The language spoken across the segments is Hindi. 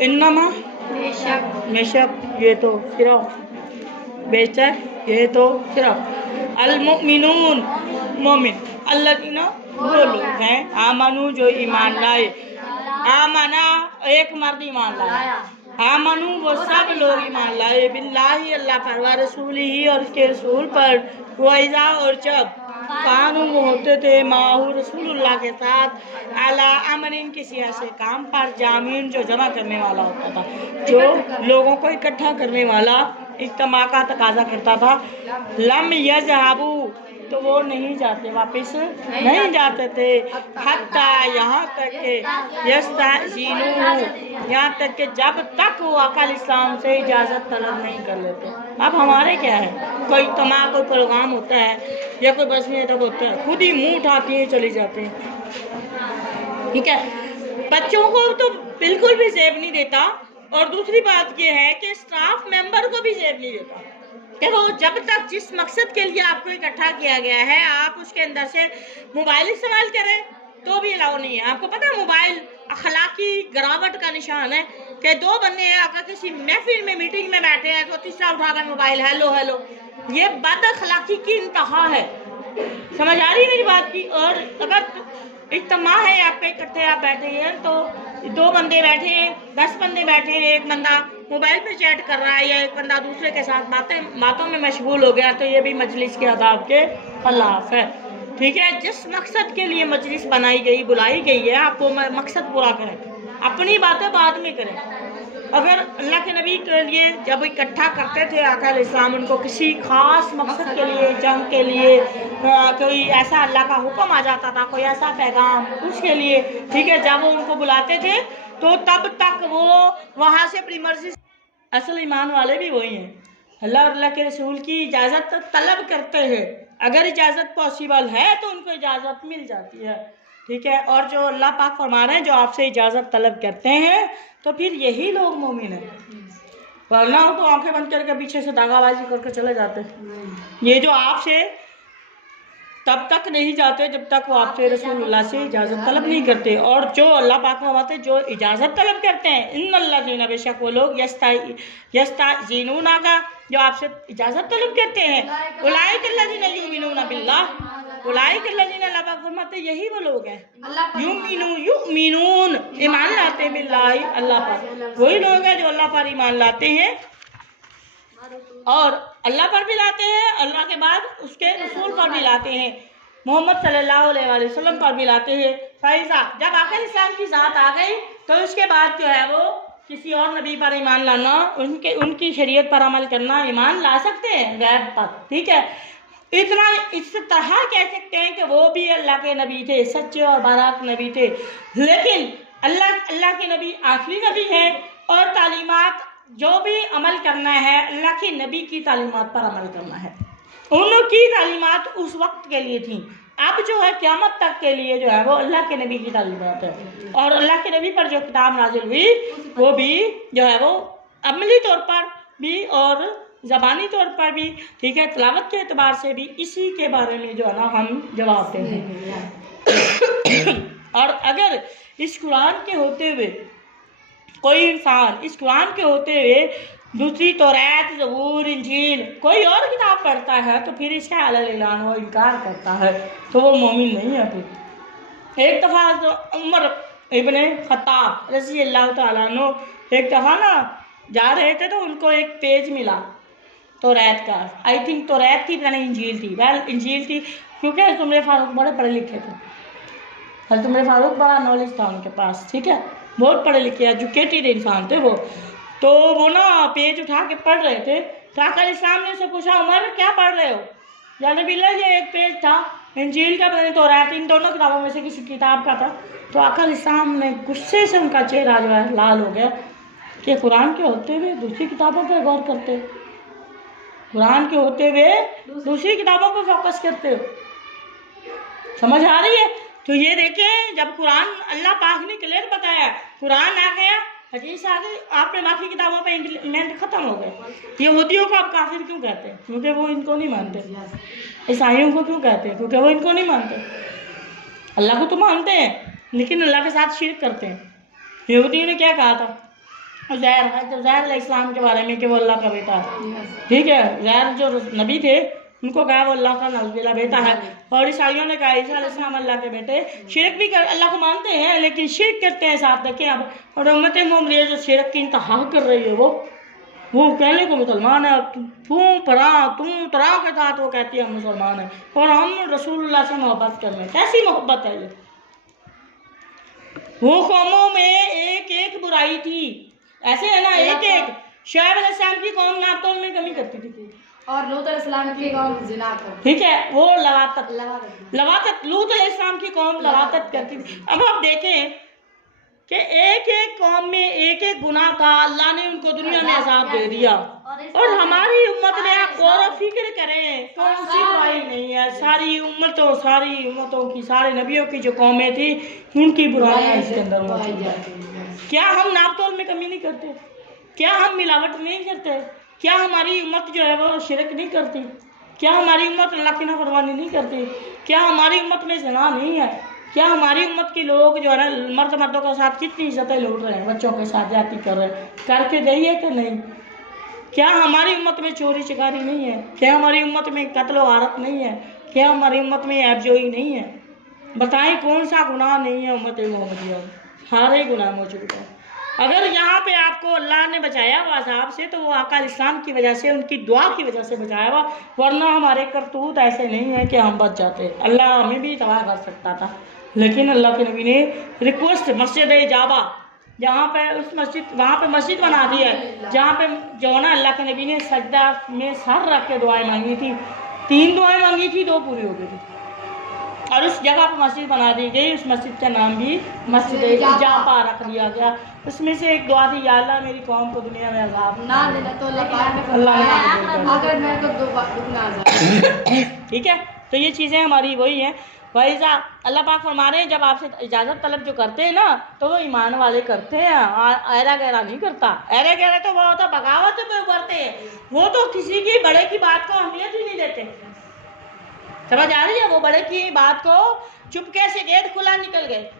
इन्नमा बेशक ये तो सिर्फ बेशक ये तो सिर्फ अल मुमिनून मोमिन अल्लज़ीना वो लोग हैं आमनू जो ईमान लाए। आमना एक मर्द ईमान लाया, आमनू वो सब लोग ईमान लाए बिल्लाही अल्लाह पर व रसूलिही और उसके रसूल पर वइज़ा और जब कानू होते थे माहू रसूलुल्लाह के साथ अला अमरिन किसी ऐसे काम पर जामीन जो जमा करने वाला होता था, जो लोगों को इकट्ठा करने वाला इज्तिमा का तकाजा करता था। लम यज़हबू तो वो नहीं जाते, वापस नहीं जाते थे। हत्ता यहाँ तक के यस्ताज़ीनू यहाँ तक के जब तक वो अकल इस्लाम से इजाज़त तलब नहीं कर लेते। अब हमारे क्या है, कोई इज्तिमा कोई प्रोग्राम होता है या कोई बस में तब होता है, खुद ही मुंह उठाती है चले जाते हैं। ठीक है, बच्चों को तो बिल्कुल भी जेब नहीं देता। और दूसरी बात ये है कि स्टाफ मेंबर को भी जेब नहीं देता। देखो, जब तक जिस मकसद के लिए आपको इकट्ठा किया गया है आप उसके अंदर से मोबाइल इस्तेमाल करें तो भी अलाउ नहीं है। आपको पता है मोबाइल अखलाकी गिरावट का निशान है कि दो बंदे हैं अगर किसी महफिल में मीटिंग में बैठे हैं तो तीसरा उठाकर मोबाइल हेलो हेलो, ये बद अखलाकी की इंतहा है। समझ आ रही है मेरी बात की। और अगर इज्तिमा है आपके इकट्ठे आप बैठे हैं तो दो बंदे बैठे हैं 10 बंदे बैठे हैं, एक बंदा मोबाइल पे चैट कर रहा है या एक बंदा दूसरे के साथ बातों में मशगूल हो गया तो ये भी मजलिस के आदाब के खिलाफ है। ठीक है, जिस मकसद के लिए मजलिस बनाई गई बुलाई गई है आप वो मकसद पूरा करें, अपनी बातें बाद में करें। अगर अल्लाह के नबी के लिए जब इकट्ठा करते थे आका अलैहिस्सलाम उनको किसी खास मकसद के लिए, जंग के लिए, कोई ऐसा अल्लाह का हुक्म आ जाता था, कोई ऐसा पैगाम उसके लिए, ठीक है, जब वो उनको बुलाते थे तो तब तक वो वहाँ से अपनी मर्जी। असल ईमान वाले भी वही हैं, अल्लाह और अल्लाह के रसूल की इजाज़त तलब करते हैं। अगर इजाज़त पॉसिबल है तो उनको इजाज़त मिल जाती है। ठीक है, और जो अल्लाह पाक फरमा रहे हैं जो आपसे इजाज़त तलब करते हैं तो फिर यही लोग मोमिन हैं, वरना तो आंखें बंद करके पीछे से दागाबाजी करके चले जाते। ये जो आपसे तब तक नहीं जाते जब तक वो आपसे रसूलुल्लाह से इजाज़त तलब नहीं करते। और जो अल्लाह पाक फरमाते जो इजाज़त तलब करते हैं इन्नल्लाज़ीना बेशक वो लोग यस्ताज़ीनूना का जो आपसे इजाज़त तलब करते हैं उलाइकल्लज़ीना युमिनूना बिल्लाह उलाइकल्लज़ीना अल्लाह पाक फरमाते यही वो लोग हैं युमिनून ईमान लाते हैं बिल्लाही अल्लाह पर, वही लोग हैं जो अल्लाह पर ईमान लाते हैं और अल्लाह पर भी लाते हैं, अल्लाह के बाद उसके रसूल पर भी लाते हैं, मोहम्मद सल्लल्लाहु अलैहि वसल्लम पर भी लाते हैं। फैज़ा जब आखिर इस्लाम की ज़ात आ गई तो उसके बाद जो है वो किसी और नबी पर ईमान लाना, उनकी शरीयत पर अमल करना, ईमान ला सकते हैं गैर पर। ठीक है, इतना इस तरह कह सकते हैं कि वो भी अल्लाह के नबी थे, सच्चे और बाराक नबी थे, लेकिन अल्लाह के नबी आखिरी नबी है और तालीमात जो भी अमल करना है अल्लाह के नबी की तालीमात पर अमल करना है। उनकी तालीमात उस वक्त के लिए थी, अब जो है क़यामत तक के लिए जो है वो अल्लाह के नबी की तालीमात है। और अल्लाह के नबी पर जो किताब नाजिल हुई वो भी जो है वो अमली तौर पर भी और ज़बानी तौर पर भी, ठीक है, तिलावत के एतबार से भी इसी के बारे में जो है ना हम जवाब देते हैं। और अगर इस कुरान के होते हुए कोई इंसान इस कुरान के होते हुए दूसरी तौरात ज़बूर इंजील कोई और किताब पढ़ता है तो फिर इसका अलग वो इनकार करता है तो वो मोमिन नहीं है। फिर एक दफ़ा तो उमर इब्ने खत्ताब रज़ी अल्लाह तआला अन्हु एक दफ़ा ना जा रहे थे तो उनको एक पेज मिला तौरात का, आई थिंक तौरात थी पता नहीं इंजील थी, वेल इंजील थी क्योंकि हज़रत उमर फारूक बड़े पढ़े लिखे थे, हज़रत उमर फारूक बड़ा नॉलेज था उनके पास, ठीक है, बहुत पढ़े लिखे एजुकेटेड इंसान थे वो। तो वो ना पेज उठा के पढ़ रहे थे तो आका इस्लाम ने उससे पूछा उमर क्या पढ़ रहे हो? या नबी अल्लाह ये एक पेज था इंजील का पता नहीं तौरात, इन दोनों किताबों में से किसी किताब का था। तो आका इस्लाम ने गुस्से से उनका चेहरा जो है लाल हो गया कि कुरान के होते हुए दूसरी किताबों पर गौर करते हो, कुरान के होते हुए दूसरी किताबों पर फोकस करते हो। समझ आ रही है? तो ये देखें जब कुरान अल्लाह पाक ने क्लियर बताया, कुरान आ गया, हदीस आ गई, आपने बाकी किताबों पे इम्प्लीमेंट ख़त्म हो गए। यहूदियों को आप काफिर क्यों कहते हैं? क्योंकि वो इनको नहीं मानते। ईसाइयों को क्यों कहते हैं? क्योंकि वो इनको नहीं मानते। अल्लाह को तो मानते हैं लेकिन अल्लाह के साथ शिर्क करते हैं। यहूदियों ने क्या कहा था ज़ैर है, तो ज़ैर अलैहिस्सलाम के बारे में कि वो अल्लाह का बेटा है, ठीक है। ज़ैर जो नबी थे उनको कहा वो अल्लाह का नज़ीला बेटा है, और ईसाइयों ने कहा ईसा अलैहिस्सलाम अल्लाह के बेटे। शिरक भी कर, अल्लाह को मानते हैं लेकिन शिरक करते हैं साथ। देखें अब, और उम्मत मोहम्मदिया जो शिरक की इंतहा कर रही है, वो कहने को मुसलमान है, तू तरा के साथ वो कहती है हम मुसलमान है, और हम रसूलुल्लाह से मोहब्बत कर रहे हैं। कैसी मोहब्बत है ये? वो कौमों में एक एक बुराई थी, ऐसे है ना, एक एक। शुएब अलैहिस्सलाम की कौम नातोल में कमी करती थी, और लूत अलैहिस्सलाम की कौम जिना करती, ठीक है, वो लवातत लूत अलैहिस्सलाम की कौम लवातत करती थी। अब आप देखें कि एक एक कौम में एक एक गुनाह था, अल्लाह ने उनको दुनिया में अज़ाब दे दिया। और हमारी उम्मत में आप गौर और फिक्र करें, कौन सी बुराई नहीं है। सारी उम्मतों की, सारे नबियों की जो कौमें थी उनकी बुराइयां इसके अंदर मौजूद है। क्या हम नापतोल में कमी नहीं करते? क्या हम मिलावट नहीं करते? क्या हमारी उम्मत जो है वो शिरक नहीं करती? क्या हमारी उम्मत अल्लाह की नाफरमानी नहीं करती? क्या हमारी उम्मत में ज़िना नहीं है? क्या हमारी उम्मत के लोग जो है ना मर्दों के साथ कितनी इज्जतें लूट रहे हैं, बच्चों के साथ ज्यादती कर रहे हैं, करके जाइए कि नहीं? क्या हमारी उम्मत में चोरी चकारी नहीं है? क्या हमारी उम्मत में कत्ल वारत नहीं है? क्या हमारी उम्मत में ऐबजोई नहीं है? बताएं कौन सा गुनाह नहीं है उम्मत मोहम्मदिया? सारे गुनाह मौजूद है। अगर यहाँ पे आपको अल्लाह ने बचाया हुआ अज़ाब से तो वो आका इस्लाम की वजह से, उनकी दुआ की वजह से बचाया हुआ, वरना हमारे करतूत ऐसे नहीं है कि हम बच जाते। अल्लाह हमें भी तबाह कर सकता था, लेकिन अल्लाह के नबी ने रिक्वेस्ट मस्जिद इजाबा, जहाँ पे उस मस्जिद, वहाँ पे मस्जिद बना दी है, जहाँ पे जो है ना अल्लाह के नबी ने सजदा में सर रख के दुआएं मांगी थी। 3 दुआएं मांगी थी, 2 पूरी हो गई थी, और उस जगह पर मस्जिद बना दी गई। उस मस्जिद का नाम भी मस्जिद इजाबा रख दिया गया। उसमें से एक दुआ थी, या अल्लाह मेरी कौम को दुनिया में अज़ाब ना देना, तो अगर मैं तो दुगना अज़ाब, ठीक है। तो ये चीज़ें हमारी वही हैं। वैसा अल्लाह पाक फरमा रहे हैं, जब आपसे इजाज़त तलब जो करते हैं ना तो वो ईमान वाले करते हैं, ऐरा गैरा नहीं करता। ऐरा गैरा तो वो होता बगावत पे उभरते हैं, वो तो किसी की बड़े की बात को अहमियत ही नहीं देते। समझ आ रही है? वो बड़े की बात को चुपके से गेट खुला निकल गए।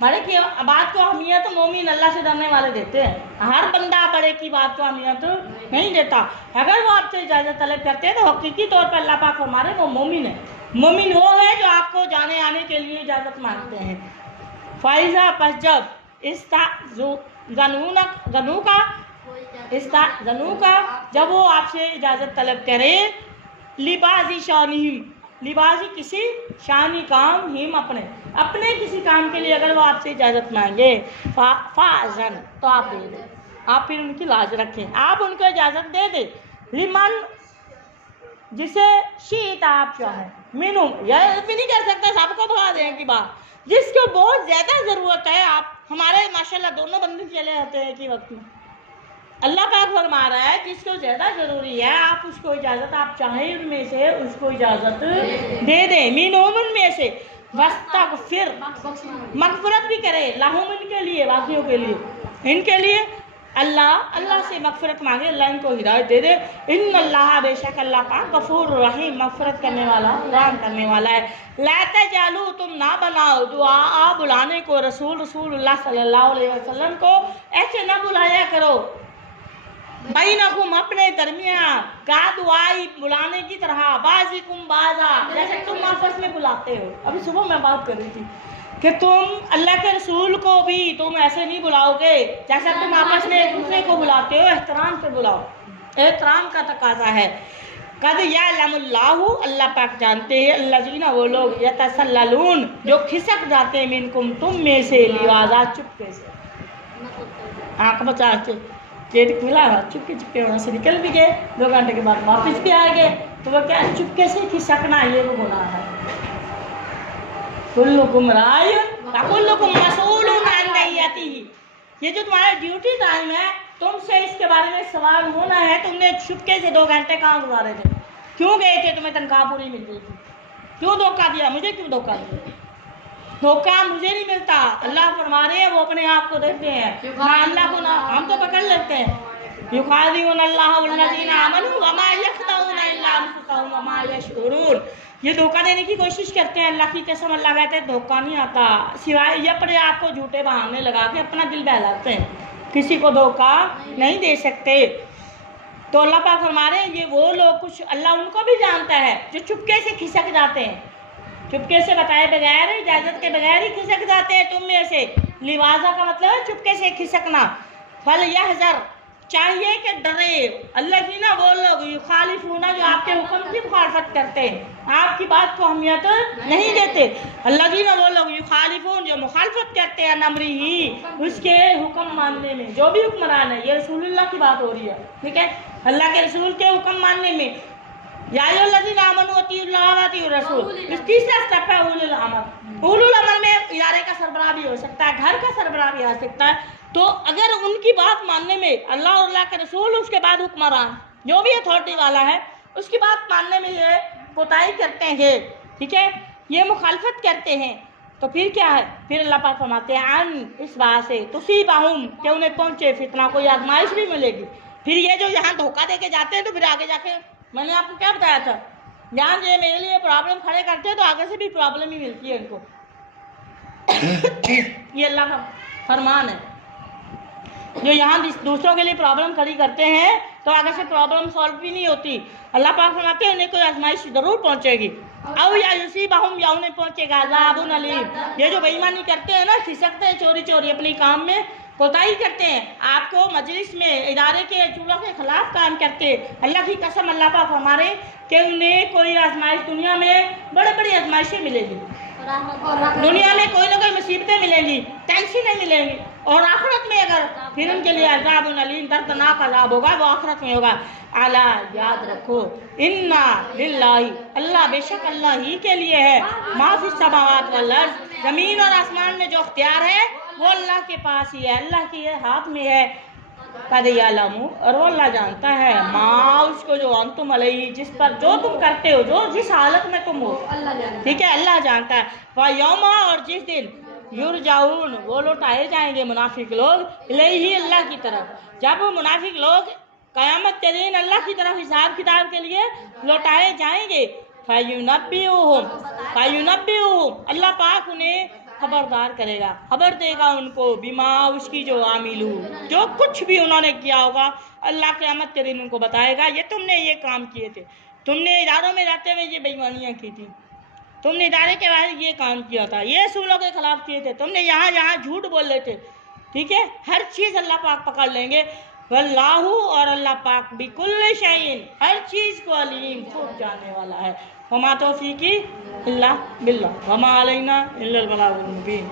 बड़े की बात को अहमियत मोमिन अल्लाह से डरने वाले देते हैं। हर बंदा बड़े की बात को अहमियत नहीं देता। अगर वो आपसे इजाज़त तलब करते हैं तो हकीकी तौर पर अल्लाह पाक फरमा रहे हैं वो मोमिन है। मोमिन वो है जो आपको जाने आने के लिए इजाज़त मांगते हैं। फ़ाइज़ा पस जब जब वो आपसे इजाज़त तलब करें, लिबाजी शानिहिम, लिबाजी किसी शानी काम, हिम अपने किसी काम के लिए अगर वो आपसे इजाज़त मांगे, फ़ाज़न तो आप दे दें, आप फिर उनकी लाज रखें, आप उनको इजाज़त दे दें। लिमन जिसे शीत आप चाहें, मीनू यह भी नहीं कर सकते सबको भगा देने की बात, जिसको बहुत ज़्यादा ज़रूरत है। आप हमारे माशाल्लाह दोनों बंदे चले जाते हैं कि वक्त में अल्लाह पाक फरमा रहा है जिसको ज़्यादा ज़रूरी है आप उसको इजाज़त, आप चाहें उनमें से उसको इजाज़त दे दें। मीनूमन में से वस्तगफिर, मग़फ़िरत भी करे, लाहुम इनके लिए, वाक़ियों के लिए, इनके लिए अल्लाह से मग़फ़िरत मांगे, अल्लाह इनको हिदायत दे दे। इन्नल्लाह बेशक अल्लाह पाक गफ़ूर रहीम, मग़फ़िरत करने वाला, रहम करने वाला है। ला तजालू, तुम ना बनाओ दुआ आप बुलाने को रसूलुल्लाह सल्लल्लाहु अलैहि वसल्लम को ऐसे ना बुलाया करो, बैनकुम अपने दरमियान, का दुआई बुलाने की तरह, बाज़िकुम बाज़ा, जैसे तुम आपस में बुलाते हो। अभी सुबह मैं बात कर रही थी कि तुम अल्लाह के रसूल को भी तुम ऐसे नहीं बुलाओगे जैसा तुम आपस में एक दूसरे को बुलाते हो, एहतराम से बुलाओ, एहतराम का तकाजा है। कद यअलमुल्लाहु, अल्लाह पाक जानते हैं, अल्लज़ीना वो लोग, यतसल्ललून जो खिसक जाते हैं, मिनकुम तुम में से, लिवाज़ा चुपके से, आँख बचा के, गेट खुला, चुपके वहाँ से निकल भी गए, 2 घंटे के बाद वापस भी आ गए, तो वो क्या चुपके से खिसकना, ये वो गुनाह है। कुल्लुकुम रायन व कुल्लुकुम मसऊलुन अन रइयतिही, ये जो तुम्हारा ड्यूटी टाइम है तुमसे इसके बारे में सवाल होना है। तुमने चुपके से 2 घंटे कहाँ गुजारे थे, क्यों गए थे, तुम्हें तनख्वाह पूरी मिल रही थी, क्यों धोखा दिया, मुझे क्यों धोखा दिया, धोखा मुझे नहीं मिलता। अल्लाह फरमा रहे हैं वो अपने आप को देखते हैं, ना अल्लाह को ना हम तो पकड़ लेते हैं। युखादिऊन अल्लाह वल्लज़ीना आमनू वमा यख्दऊना इल्ला अनफुसहुम वमा यशऊरून, ये धोखा देने की कोशिश करते हैं। अल्लाह की कसम, अल्लाह कहते हैं धोखा नहीं आता, सिवाय ये अपने आप को झूठे बहाने लगा के अपना दिल बहलाते हैं। किसी को धोखा नहीं दे सकते। तो अल्लाह पाक फरमा रहे हैं ये वो लोग, कुछ अल्लाह उनको भी जानता है जो चुपके से खिसक जाते हैं, चुपके से बताए बगैर, इजाज़त के बगैर ही खिसक जाते हैं तुम में से। लिवाजा का मतलब है चुपके से खिसकना। फल यहज़र, चाहिए कि डरे, अल्लाह की ना वो लोग युखालिफूना, जो आपके हुक्म की मुखालफत करते हैं, आपकी बात को अहमियत नहीं देते। अल्लाह की ना वो लोग युखालिफून, जो मुखालफत करते हैं नमरी ही, उसके हुक्म मानने में। जो भी हुक्मरान है, ये रसूलुल्लाह की बात हो रही है, ठीक है, अल्लाह के रसूल के हुक्म मानने में। या अय्युहल्लज़ीना आमनू अतीउल्लाह व अतीउर रसूल, इस तीसरा स्टेप है उलुल अमर। उलुल अमर में इदारे का सरबराह भी हो सकता है, घर का सरबराह भी हो सकता है। तो अगर उनकी बात मानने में अल्लाह और अल्लाह के रसूल, उसके बाद हुक्मरान, जो भी अथॉरिटी वाला है, उसकी बात मानने में ये कोताही करते हैं, ठीक है, ये मुखालफत करते हैं, तो फिर क्या है, फिर अल्लाह पाक फरमाते हैं अन, इस बात से तुसीबहुम, कि उन्हें पहुँचे फितना, कोई आजमाइश भी मिलेगी। फिर ये जो यहाँ धोखा दे के जाते हैं, तो फिर आगे जाके मैंने आपको क्या बताया था, यहाँ ये मेरे लिए प्रॉब्लम खड़े करते हैं तो आगे से भी प्रॉब्लम ही मिलती है इनको। ये अल्लाह का फरमान है, जो यहाँ दूसरों के लिए प्रॉब्लम खड़ी करते हैं तो आगे से प्रॉब्लम सॉल्व भी नहीं होती। अल्लाह पाक फरमाते हैं उन्हें कोई आजमाइश ज़रूर पहुँचेगी, अब या युसीबहुम, या उन्हें पहुँचेगा अज़ाबुन अलीम। ये जो बेईमानी करते हैं ना, खिसकते हैं चोरी चोरी अपनी काम में, कोताही करते हैं, आपको मजलिस में इदारे के असूलों के खिलाफ काम करते हैं, अल्लाह की कसम अल्लाह पाक हमारे कि उन्हें कोई आजमाइश, दुनिया में बड़ी बड़ी आजमाइशें मिलेगी, दुनिया में कोई ना कोई मुसीबतें मिलेंगी, टेंशनें मिलेंगी, और आखिरत में अगर फिर उनके लिए अज़ाबुन अलीम, दर्दनाक अज़ाब होगा, वो आखिरत में होगा। आला, याद रखो, इन्ना लिल्लाही, अल्लाह, बेशक अल्लाह ही के लिए है, मा फिस समावात वल अर्ज़, ज़मीन और आसमान में जो अख्तियार है वो अल्लाह के पास ही है, अल्लाह के हाथ में है। कद यालमु, और वो अल्लाह जानता है, माँ, उसको जो अंतुम अलैहि, जिस पर जो तुम करते हो, जो जिस हालत में तुम हो, ठीक है, अल्लाह जानता है। व यौमा, और जिस दिन युरजाऊन, वो लौटाए जाएंगे मुनाफिक लोग, इलैहि, अल्लाह की तरफ। जब वो मुनाफिक लोग क़यामत के दिन अल्लाह की तरफ हिसाब किताब के लिए लौटाए जाएंगे, फयुनब्बिउहुम, अल्लाह पाक उन्हें खबरदार करेगा, खबर देगा उनको, बिमा, उसकी जो आमिलू, जो कुछ भी उन्होंने किया होगा, अल्लाह क़यामत के दिन उनको बताएगा, ये तुमने ये काम किए थे, तुमने इदारों में रहते हुए ये बेईमानियाँ की थी, तुमने इदारे के बाहर ये काम किया था, ये सूलों के खिलाफ किए थे, तुमने यहाँ यहाँ झूठ बोल रहे थे, ठीक है, हर चीज़ अल्लाह पाक पकड़ लेंगे। वल्लाहु, और अल्लाह पाक बिकुल्लि शैइन, हर चीज़ को अलीम, खूब जानने वाला है। वमा तौफीकी इल्ला बिल्लाह, वमा अलैना इल्लल बलागुल मुबीन।